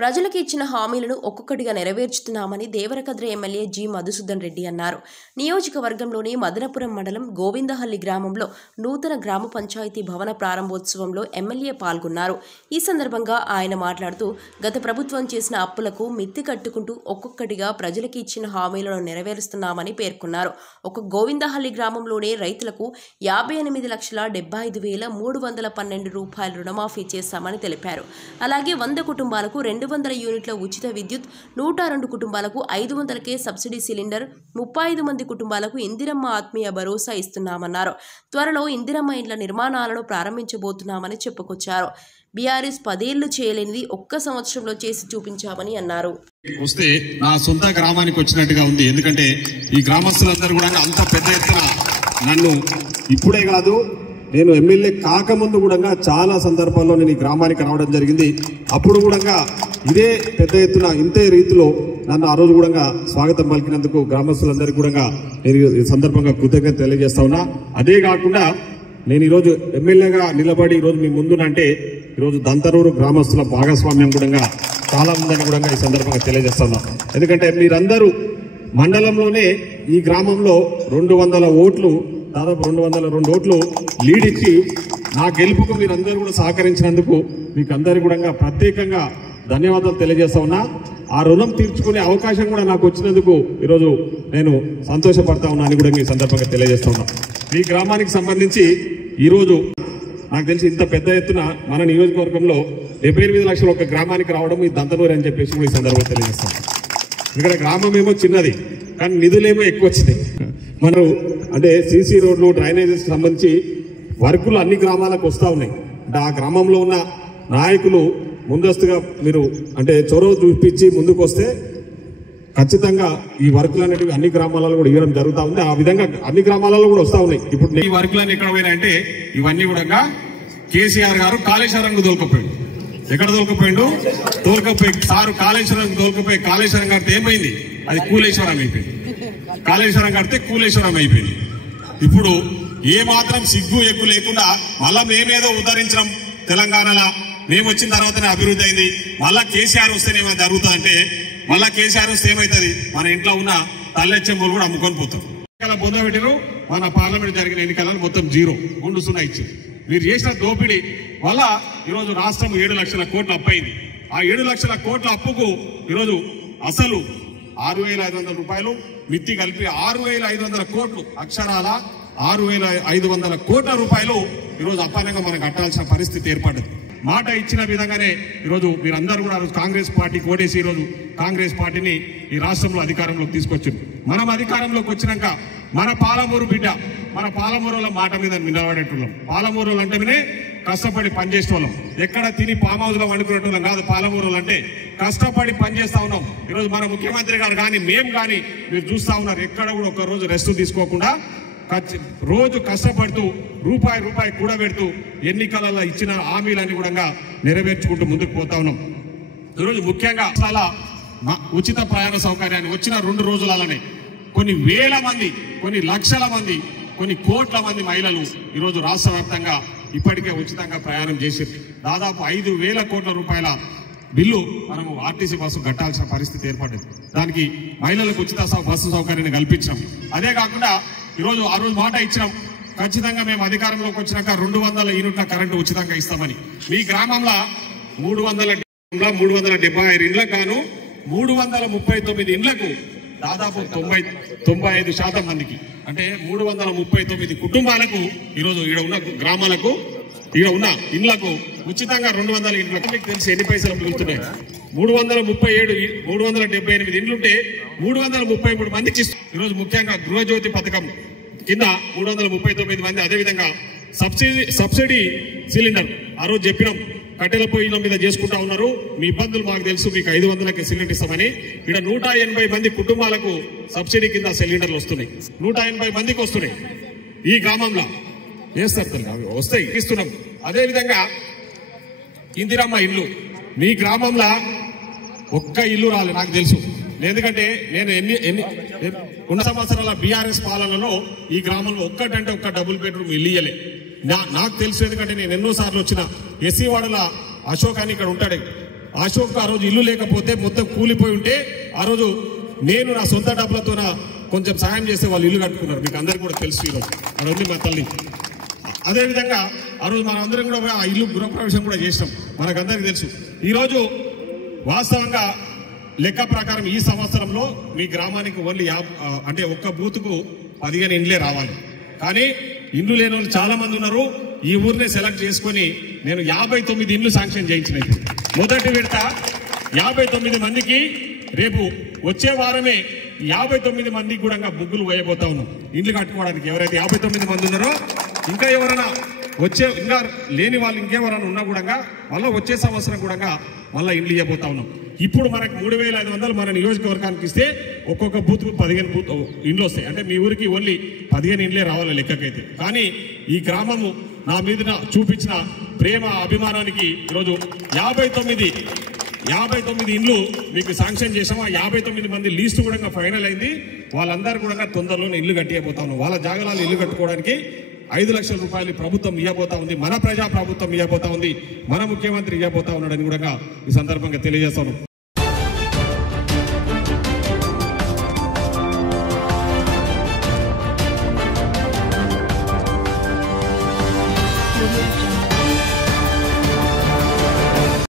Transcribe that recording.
ప్రజలకు ఇచ్చిన హామీలను ఒక్కొక్కటిగా నెరవేర్చుతున్నామని దేవరకద్ర ఎమ్మెల్యే జి మధుసూదన్ రెడ్డి అన్నారు. నియోజకవర్గంలోని మదనపురం మండలం గోవిందహల్లి గ్రామంలో నూతన గ్రామ పంచాయతీ భవన ప్రారంభోత్సవంలో ఎమ్మెల్యే పాల్గొన్నారు. ఈ సందర్భంగా ఆయన మాట్లాడుతూ గత ప్రభుత్వం చేసిన అప్పులకు మిత్తి కట్టుకుంటూ ఒక్కొక్కటిగా ప్రజలకు ఇచ్చిన హామీలను నెరవేరుస్తున్నామని పేర్కొన్నారు. ఒక గోవిందహల్లి గ్రామంలోనే రైతులకు 58,75,312 రూపాయల రుణమాఫీ చేశామని తెలిపారు. అలాగే 100 కుటుంబాలకు 200 యూనిట్ల ఉచిత విద్యుత్, 102 కుటుంబాలకు 500కే సబ్సిడీ సిలిండర్, 35 మంది కుటుంబాలకు ఇందిరమ్మ ఆత్మీయ భరోసా ఇస్తున్నామన్నారు. త్వరలో ఇందిరమ్మ ఇండ్ల నిర్మాణాలను ప్రారంభించబోతున్నామని చెప్పుకొచ్చారు. బీఆర్ఎస్ 10 ఏళ్లు చేయలేనిది ఒక్క సంవత్సరంలో చేసి చూపించామని అన్నారు. వస్తే నా సొంత గ్రామానికి వచ్చినట్టుగా ఉంది. ఎందుకంటే ఈ గ్రామస్తులందరూ కూడా అంత పెద్ద ఎత్తున నన్ను ఇప్పుడే కాదు, నేను ఎమ్మెల్యే కాకముందు కూడా చాలా సందర్భాల్లో నేను ఈ గ్రామానికి రావడం జరిగింది. అప్పుడు కూడా ఇదే పెద్ద ఎత్తున ఇంతే రీతిలో నన్ను ఆ రోజు కూడా స్వాగతం పలికినందుకు గ్రామస్తులందరికీ కూడా నేను ఈ సందర్భంగా కృతజ్ఞత తెలియజేస్తా ఉన్నా. అదే కాకుండా నేను ఈరోజు ఎమ్మెల్యేగా నిలబడి ఈరోజు మీ ముందునంటే ఈరోజు దంతరూరు గ్రామస్తుల భాగస్వామ్యం కూడా చాలా ఉందని కూడా ఈ సందర్భంగా తెలియజేస్తా ఉన్నా. ఎందుకంటే మీరందరూ మండలంలోనే ఈ గ్రామంలో 200 ఓట్లు, దాదాపు 202 ఓట్లు లీడ్ ఇచ్చి నా గెలుపుకు మీరందరూ కూడా సహకరించినందుకు మీకు అందరికీ కూడా ప్రత్యేకంగా ధన్యవాదాలు తెలియజేస్తా ఉన్నా. ఆ రుణం తీర్చుకునే అవకాశం కూడా నాకు వచ్చినందుకు ఈరోజు నేను సంతోషపడతా ఉన్నా అని కూడా ఈ సందర్భంగా తెలియజేస్తా ఉన్నా. ఈ గ్రామానికి సంబంధించి ఈరోజు నాకు తెలిసి ఇంత పెద్ద ఎత్తున మన నియోజకవర్గంలో 78 లక్షలు ఒక గ్రామానికి రావడం ఈ దంతనూరు అని చెప్పేసి కూడా ఈ సందర్భంగా తెలియజేస్తాం. ఇక్కడ గ్రామం ఏమో చిన్నది కానీ నిధులేమో ఎక్కువ వచ్చినాయి. మనం అంటే సీసీ రోడ్లు, డ్రైనేజెస్ సంబంధించి వర్కులు అన్ని గ్రామాలకు వస్తూ ఉన్నాయి. అంటే ఆ గ్రామంలో ఉన్న నాయకులు ముందస్తుగా మీరు అంటే చొరవ చూపించి ముందుకు వస్తే ఖచ్చితంగా ఈ వర్కులు అనేటివి అన్ని గ్రామాలలో కూడా ఇవ్వడం జరుగుతూ ఉంది. ఆ విధంగా అన్ని గ్రామాలలో కూడా వస్తూ ఉన్నాయి. ఇప్పుడు ఈ వర్కులన్నీ ఎక్కడ పోయినాయంటే ఇవన్నీ కూడా కేసీఆర్ గారు కాళేశ్వరంకు తోలుకపోయాడు. ఎక్కడ తోలుకపోయిండు? తోలుకపోయి సారు కాళేశ్వరం తోలుకపోయి కాళేశ్వరం కడితే ఏమైంది? అది కూలేశ్వరం అయిపోయింది. కాళేశ్వరం కడితే కూలేశ్వరం అయిపోయింది. ఇప్పుడు ఏ మాత్రం సిగ్గు ఎక్కువ లేకుండా మళ్ళా మేమేదో ఉద్ధరించడం తెలంగాణలో మేము వచ్చిన తర్వాతనే అభివృద్ధి అయింది. మళ్ళా కేసీఆర్ వస్తేనేమో జరుగుతుందంటే మళ్ళా కేసీఆర్ వస్తే ఏమవుతుంది? మన ఇంట్లో ఉన్న తల్లెచ్చెంబులు కూడా అమ్ముకొని పోతారు. బొందబెట్టిరు. మన పార్లమెంట్ జరిగిన ఎన్నికలను మొత్తం 0 గుండు సున్నా ఇచ్చింది. మీరు చేసిన దోపిడీ వల్ల ఈరోజు రాష్ట్రం 7 లక్షల కోట్ల అప్పు అయింది. ఆ 7 లక్షల కోట్ల అప్పుకు ఈరోజు అసలు 6,500 రూపాయలు మిత్తి కలిపి 6,500 కోట్లు, అక్షరాల 6,500 కోట్ల రూపాయలు ఈరోజు అప్పనంగా మనం కట్టాల్సిన పరిస్థితి ఏర్పడింది. మాట ఇచ్చిన విధంగానే ఈరోజు మీరందరూ కూడా కాంగ్రెస్ పార్టీకి ఓటేసి ఈరోజు కాంగ్రెస్ పార్టీని ఈ రాష్ట్రంలో అధికారంలోకి తీసుకొచ్చింది. మనం అధికారంలోకి వచ్చినాక మన పాలమూరు బిడ్డ, మన పాలమూరుల మాట మీద నిలబడేటోళ్ళం. పాలమూరులు అంటేనే కష్టపడి పనిచేసే వాళ్ళం. ఎక్కడ తిని ఫామ్ హౌస్ లో వండుకునేటోళ్ళం కాదు. పాలమూరులు అంటే కష్టపడి పనిచేస్తా ఉన్నాం. ఈరోజు మన ముఖ్యమంత్రి గారు కానీ మేము కానీ మీరు చూస్తా ఉన్నారు, ఎక్కడ కూడా ఒక రోజు రెస్ట్ తీసుకోకుండా రోజు కష్టపడుతూ రూపాయి కూడబెడుతూ ఎన్నికలలో ఇచ్చిన హామీలన్నీ కూడా నెరవేర్చుకుంటూ ముందుకు పోతా ఉన్నాం. ఈరోజు ముఖ్యంగా చాలా ఉచిత ప్రయాణ సౌకర్యాన్ని వచ్చిన 2 రోజులనే కొన్ని వేల మంది, కొన్ని లక్షల మంది, కొన్ని కోట్ల మంది మహిళలు ఈరోజు రాష్ట్ర వ్యాప్తంగా ఇప్పటికే ఉచితంగా ప్రయాణం చేశారు. దాదాపు 5,000 కోట్ల రూపాయల బిల్లు మనము ఆర్టీసీ బస్సు కట్టాల్సిన పరిస్థితి ఏర్పడింది. దానికి మహిళలకు ఉచిత బస్సు సౌకర్యాన్ని కల్పించాం. అదే కాకుండా ఈరోజు ఆ రోజు మాట ఇచ్చినాం, ఖచ్చితంగా మేము అధికారంలోకి వచ్చినాక 200 యూనిట్ల కరెంటు ఉచితంగా ఇస్తామని. మీ గ్రామంలో 375 ఇండ్లకు గాను 339 ఇండ్లకు దాదాపు 95% మందికి అంటే 339 కుటుంబాలకు ఈరోజు ఈడ ఉన్న గ్రామాలకు ఈడ ఉన్న ఇండ్లకు ఉచితంగా 200 ఇండ్లకు మీకు తెలిసి ఎన్ని పైసలు మిగులుతున్నాయి? 378 ఇండ్లుంటే 333 మందికి ఈరోజు ముఖ్యంగా గృహజ్యోతి పథకం కింద 339 మంది. అదేవిధంగా సబ్సిడీ సిలిండర్ ఆ రోజు చెప్పినాం, కట్టెల పొయ్యిల మీద చేసుకుంటా ఉన్నారు. మీ ఇబ్బందులు మాకు తెలుసు, మీకు 500కి సిలిండర్ ఇస్తామని. ఇక్కడ 180 మంది కుటుంబాలకు సబ్సిడీ కింద సిలిండర్లు వస్తున్నాయి. 180 మందికి వస్తున్నాయి. ఈ గ్రామంలో వేస్తారు, వస్తాయి, ఇస్తున్నాం. అదేవిధంగా ఇందిరమ్మ ఇల్లు మీ గ్రామంలో ఒక్క ఇల్లు రాలేదు నాకు తెలుసు. ఎందుకంటే నేను ఉన్న సంవత్సరాల బీఆర్ఎస్ పాలనలో ఈ గ్రామంలో ఒక్కటంటే ఒక్క డబుల్ బెడ్రూమ్ ఇల్లు ఇయ్యలే. నాకు తెలుసు, ఎందుకంటే నేను ఎన్నోసార్లు వచ్చిన ఎస్సీ వాడల అశోక్ అని ఇక్కడ ఉంటాడు, అశోక్ ఆ రోజు ఇల్లు లేకపోతే మొత్తం కూలిపోయి ఉంటే ఆ రోజు నేను నా సొంత డబ్బులతో కొంచెం సాయం చేస్తే వాళ్ళు ఇల్లు కట్టుకున్నారు. మీకు అందరికీ కూడా తెలుసు. ఈరోజు అక్కడ ఉంది మా తల్లి. అదేవిధంగా ఆ రోజు మనం అందరం కూడా ఆ ఇల్లు గృహప్రవేశం కూడా చేసినాం. మనకందరికీ తెలుసు. ఈరోజు వాస్తవంగా లెక్క ప్రకారం ఈ సంవత్సరంలో మీ గ్రామానికి ఓన్లీ అంటే ఒక్క బూత్కు 15 ఇండ్లే రావాలి. కానీ ఇండ్లు లేని వాళ్ళు చాలా మంది ఉన్నారు. ఈ ఊరినే సెలెక్ట్ చేసుకొని నేను 59 ఇండ్లు శాంక్షన్ చేయించినది. మొదటి విడత 59 మందికి రేపు వచ్చే వారమే 59 మందికి కూడా బుగ్గులు వేయబోతా ఉన్నాం ఇండ్లు కట్టుకోవడానికి. ఎవరైతే 59 మంది ఉన్నారో ఇంకా ఎవరైనా ఇంకా లేని వాళ్ళు ఇంకెవరైనా ఉన్నా కూడా మళ్ళీ వచ్చే సంవత్సరం కూడా మళ్ళీ ఇండ్లు ఇవ్వబోతా ఉన్నాం. ఇప్పుడు మనకు 3500 మన నియోజకవర్గానికి ఇస్తే ఒక్కొక్క బూత్కు 15 ఇండ్లు వస్తాయి. అంటే మీ ఊరికి ఓన్లీ 15 ఇండ్లే రావాలి లెక్కకైతే. కానీ ఈ గ్రామము నా మీద చూపించిన ప్రేమ అభిమానానికి ఈరోజు 59 ఇండ్లు మీకు శాంక్షన్ చేసాము. 59 మంది లీస్ట్ కూడా ఫైనల్ అయింది. వాళ్ళందరూ కూడా తొందరలోనే ఇల్లు కట్టియబోతా ఉన్నాం. వాళ్ళ జాగాలలో ఇల్లు కట్టుకోవడానికి 5 లక్షల రూపాయలు ప్రభుత్వం ఇవ్వబోతా ఉంది. మన ప్రజా ప్రభుత్వం ఇవ్వబోతా ఉంది. మన ముఖ్యమంత్రి ఇవ్వబోతా ఉన్నాడని కూడా ఈ సందర్భంగా తెలియజేస్తాను.